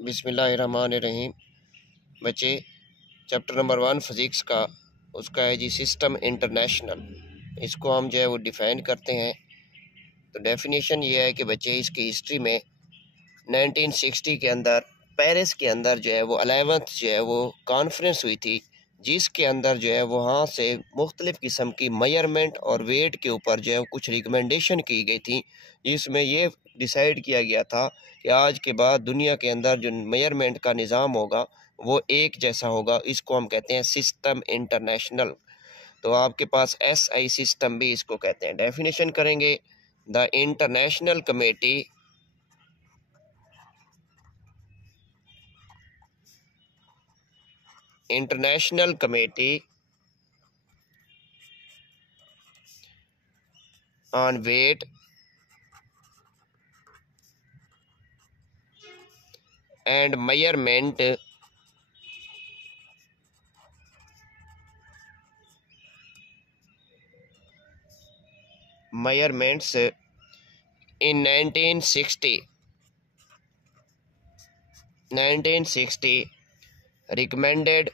बिस्मिल्लाहिर्रहमानिर्रहीम। बच्चे, chapter number 1 physics का उसका है जी सिस्टम इंटरनेशनल। इसको हम जो है वो डिफ़ाइन करते हैं। तो डेफिनेशन ये है कि बच्चे इसकी हिस्ट्री में 1960 के अंदर पेरिस के अंदर जो है वो 11th जो है वो कॉन्फ्रेंस हुई थी, जिसके अंदर जो है वहाँ से मुख्तलिफ़ किस्म की मेजरमेंट और वेट के ऊपर जो है कुछ रिकमेंडेशन की गई थी, जिसमें ये डिसाइड किया गया था कि आज के बाद दुनिया के अंदर जो मेजरमेंट का निज़ाम होगा वो एक जैसा होगा। इसको हम कहते हैं सिस्टम इंटरनेशनल। तो आपके पास SI सिस्टम भी इसको कहते हैं। डेफिनेशन करेंगे, the international committee on weight and measurements in 1960 recommended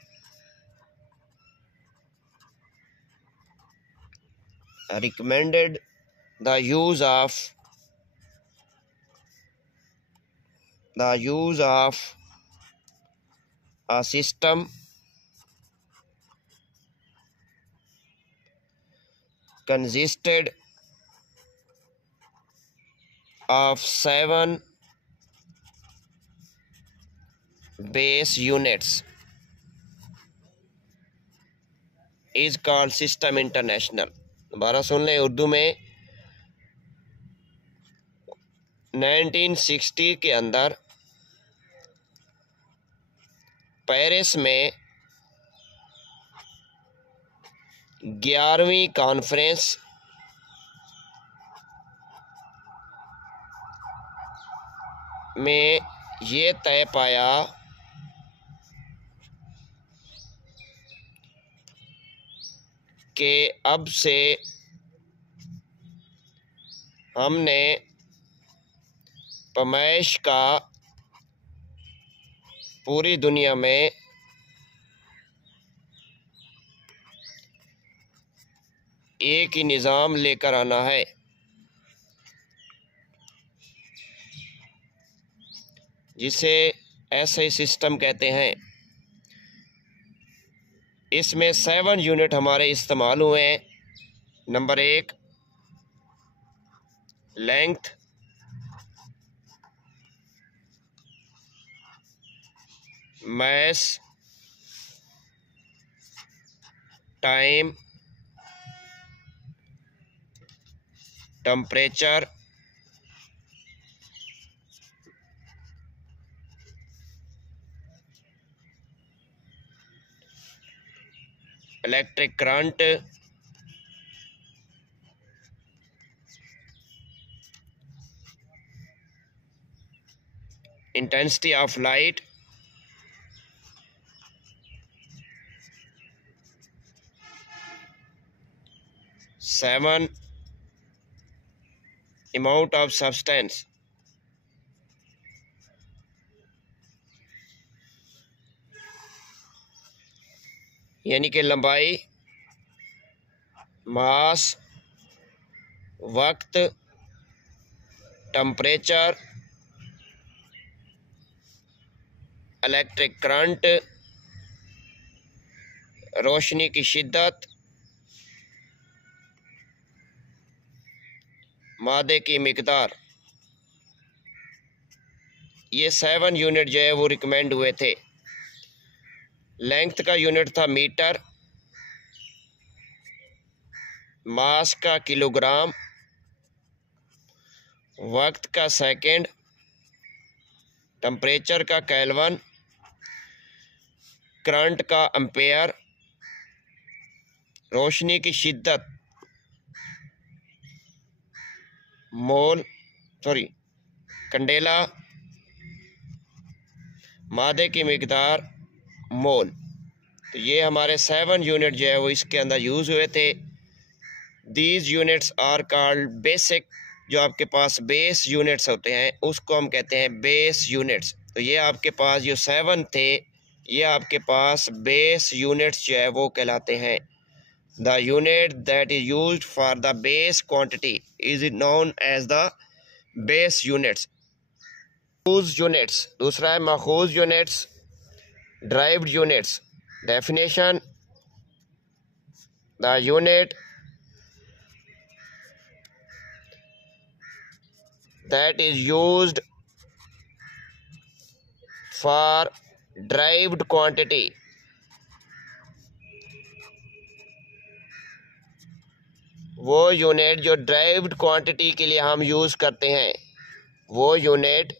the use of a system consisted of 7 base units is called system international। दोबारा सुन लें, उर्दू में 1960 के अंदर पेरिस में 11वीं कॉन्फ्रेंस में ये तय पाया कि अब से हमने पैमाइश का पूरी दुनिया में एक ही निज़ाम लेकर आना है, जिसे SI सिस्टम कहते हैं। इसमें 7 यूनिट हमारे इस्तेमाल हुए हैं। Number 1 length, mass, time, temperature, electric current, intensity of light, seven amount of substance, यानी कि लंबाई, मास, वक्त, टेम्परेचर, इलेक्ट्रिक करंट, रोशनी की शिद्दत, मादे की मिकदार। ये 7 यूनिट जो है वो रिकमेंड हुए थे। लेंथ का यूनिट था मीटर, मास का किलोग्राम, वक्त का सेकंड, टेम्परेचर का केल्विन, करंट का एम्पेयर, रोशनी की शिद्दत कैंडेला, मादे की मिकदार मोल। तो ये हमारे 7 यूनिट जो है वो इसके अंदर यूज़ हुए थे। These units are called basic. जो आपके पास बेस यूनिट्स होते हैं उसको हम कहते हैं बेस यूनिट्स। तो ये आपके पास जो 7 थे ये आपके पास बेस यूनिट्स जो है वो कहलाते हैं। The unit that is used for the base quantity is known as the base units. माखूज यूनिट्स, दूसरा है माखूज units, derived units. Definition, the unit that is used for derived quantity वो यूनिट जो ड्राइव्ड क्वांटिटी के लिए हम use करते हैं, वो यूनिट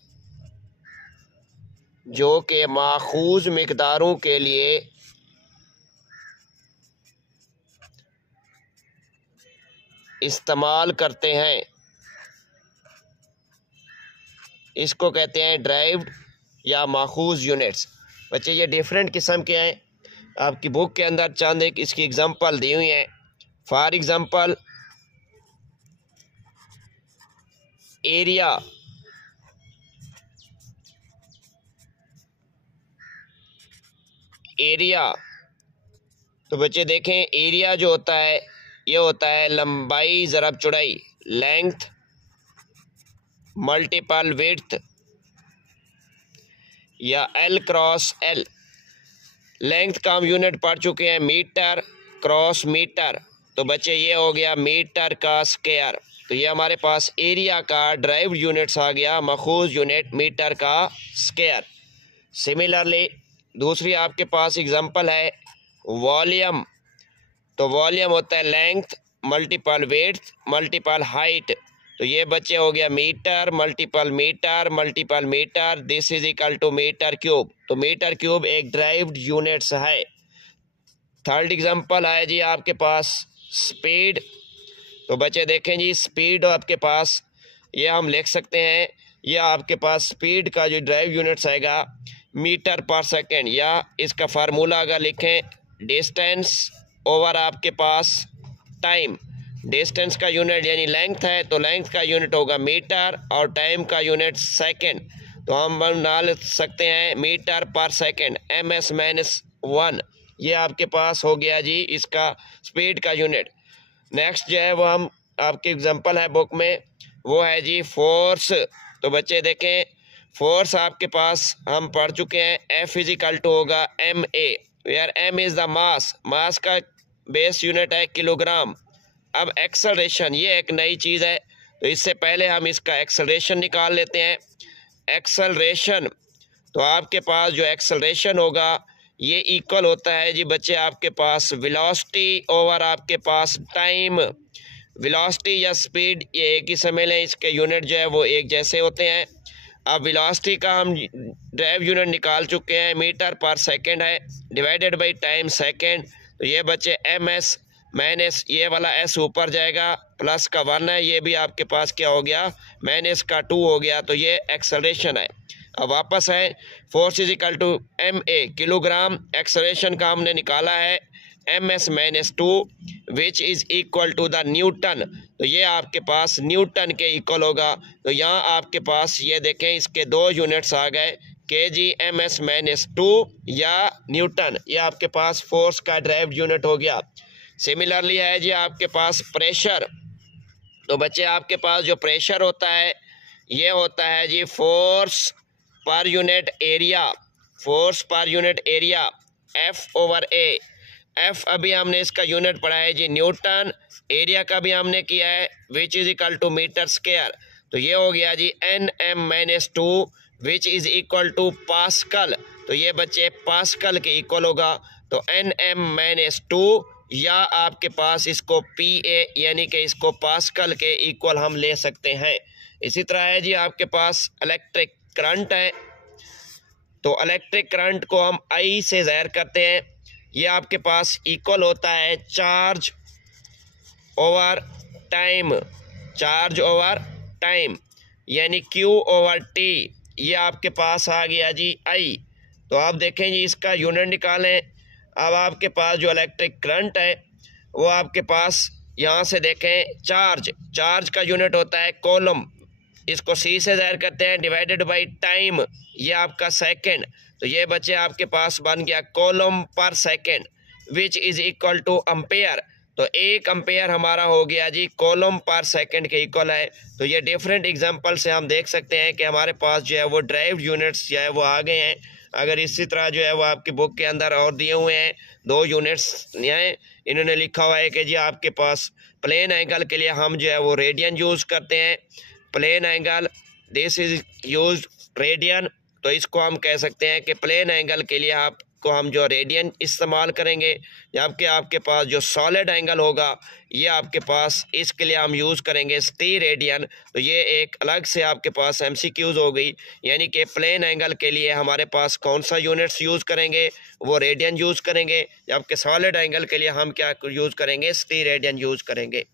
जो कि माखूज मिकदारों के लिए इस्तेमाल करते हैं, इसको कहते हैं ड्राइव्ड या माखूज यूनिट्स। बच्चे ये डिफरेंट किस्म के हैं। आपकी बुक के अंदर चंद एक इसकी एग्जांपल दी हुई हैं। फॉर एग्जांपल एरिया, एरिया तो बच्चे देखें एरिया जो होता है ये होता है लंबाई ज़रब चौड़ाई, लेंथ मल्टीपल विड्थ या L क्रॉस L। लेंथ का हम यूनिट पढ़ चुके हैं मीटर क्रॉस मीटर, तो बच्चे ये हो गया मीटर का स्क्वायर। तो ये हमारे पास एरिया का ड्राइव्ड यूनिट्स आ गया, मखूज यूनिट मीटर का स्क्वायर। सिमिलरली दूसरी आपके पास एग्जांपल है वॉल्यूम, तो वॉल्यूम होता है length multiple width multiple height, तो ये बच्चे हो गया metre multiple metre multiple metre, this is equal to metre cube. तो मीटर क्यूब एक ड्राइव्ड यूनिट्स है। थर्ड एग्जांपल है जी आपके पास स्पीड, तो बच्चे देखें जी स्पीड आपके पास ये हम लिख सकते हैं, ये आपके पास स्पीड का जो ड्राइव यूनिट्स आएगा मीटर पर सेकेंड, या इसका फार्मूला अगर लिखें डिस्टेंस ओवर आपके पास टाइम। डिस्टेंस का यूनिट यानी लेंथ है तो लेंथ का यूनिट होगा मीटर और टाइम का यूनिट सेकेंड, तो हम डाल सकते हैं मीटर पर सेकेंड ms-1। ये आपके पास हो गया जी इसका स्पीड का यूनिट। नेक्स्ट जो है वो हम आपकी एग्जांपल है बुक में वो है जी फोर्स, तो बच्चे देखें फोर्स आपके पास हम पढ़ चुके हैं F इजिकल टू होगा ma, where m is the mass, mass का बेस यूनिट है किलोग्राम। अब एक्सेलरेशन ये एक नई चीज़ है, तो इससे पहले हम इसका एक्सेलरेशन निकाल लेते हैं। एक्सेलरेशन, तो आपके पास जो एक्सेलरेशन होगा ये इक्वल होता है जी बच्चे आपके पास वेलोसिटी ओवर आपके पास टाइम। वेलोसिटी या स्पीड ये एक ही समझ लें, इसके यूनिट जो है वो एक जैसे होते हैं। अब वेलोसिटी का हम ड्राइव यूनिट निकाल चुके हैं, मीटर पर सेकेंड है डिवाइडेड बाई टाइम सेकेंड, तो ये बच्चे ms माइनस ये वाला s ऊपर जाएगा, प्लस का 1 है, ये भी आपके पास क्या हो गया माइनस का 2 हो गया, तो ये एक्सेलरेशन है। अब वापस है force is equal to ma kilogram, acceleration का हमने निकाला है ms-2 which is equal to the newton, तो ये आपके पास न्यूटन के इक्वल होगा। तो यहाँ आपके पास ये देखें इसके दो यूनिट्स आ गए kg ms-2 या न्यूटन, ये आपके पास फोर्स का ड्राइव्ड यूनिट हो गया। सिमिलरली है जी आपके पास प्रेशर, तो बच्चे आपके पास जो प्रेशर होता है ये होता है जी force per unit area, force per unit area F/A। F अभी हमने इसका यूनिट पढ़ा है जी न्यूटन, एरिया का भी हमने किया है which is equal to metre square, तो ये हो गया जी Nm-2 which is equal to pascal, तो ये बच्चे पास्कल के इक्वल होगा। तो Nm-2 या आपके पास इसको PA यानी कि इसको पास्कल के इक्वल हम ले सकते हैं। इसी तरह है जी आपके पास इलेक्ट्रिक करंट है, तो इलेक्ट्रिक करंट को हम I से ज़ाहिर करते हैं, ये आपके पास इक्वल होता है charge over time, charge over time यानी Q/T, ये आपके पास आ गया जी I। तो आप देखें जी इसका यूनिट निकालें। अब आपके पास जो इलेक्ट्रिक करंट है वो आपके पास यहाँ से देखें चार्ज, चार्ज का यूनिट होता है कॉलम, इसको सी से ज़ाहिर करते हैं, डिवाइडेड बाई टाइम, ये आपका सेकंड। तो ये बच्चे आपके पास बन गया coulomb per second which is equal to ampere. तो 1 अम्पेयर हमारा हो गया जी कॉलम पर सेकंड के इक्वल है। तो ये डिफरेंट एग्जांपल से हम देख सकते हैं कि हमारे पास जो है वो ड्राइव्ड यूनिट्स जो है वो आ गए हैं। अगर इसी तरह जो है वो आपकी बुक के अंदर और दिए हुए हैं 2 यूनिट्स हैं, इन्होंने लिखा हुआ है कि जी आपके पास प्लेन एंगल के लिए हम जो है वो रेडियन यूज़ करते हैं। Plane angle this is use radian. तो इसको हम कह सकते हैं कि प्लेन एंगल के लिए आपको हम जो रेडियन इस्तेमाल करेंगे। जबकि आपके पास जो सॉलिड एंगल होगा ये आपके पास इसके लिए हम यूज़ करेंगे टी रेडियन। तो ये एक अलग से आपके पास MCQs हो गई, यानी कि प्लेन एंगल के लिए हमारे पास कौन सा यूनिट्स यूज़ करेंगे, वो रेडियन यूज़ करेंगे। जबकि सॉलिड एंगल के लिए हम क्या यूज़ करेंगे, टी रेडियन यूज़ करेंगे।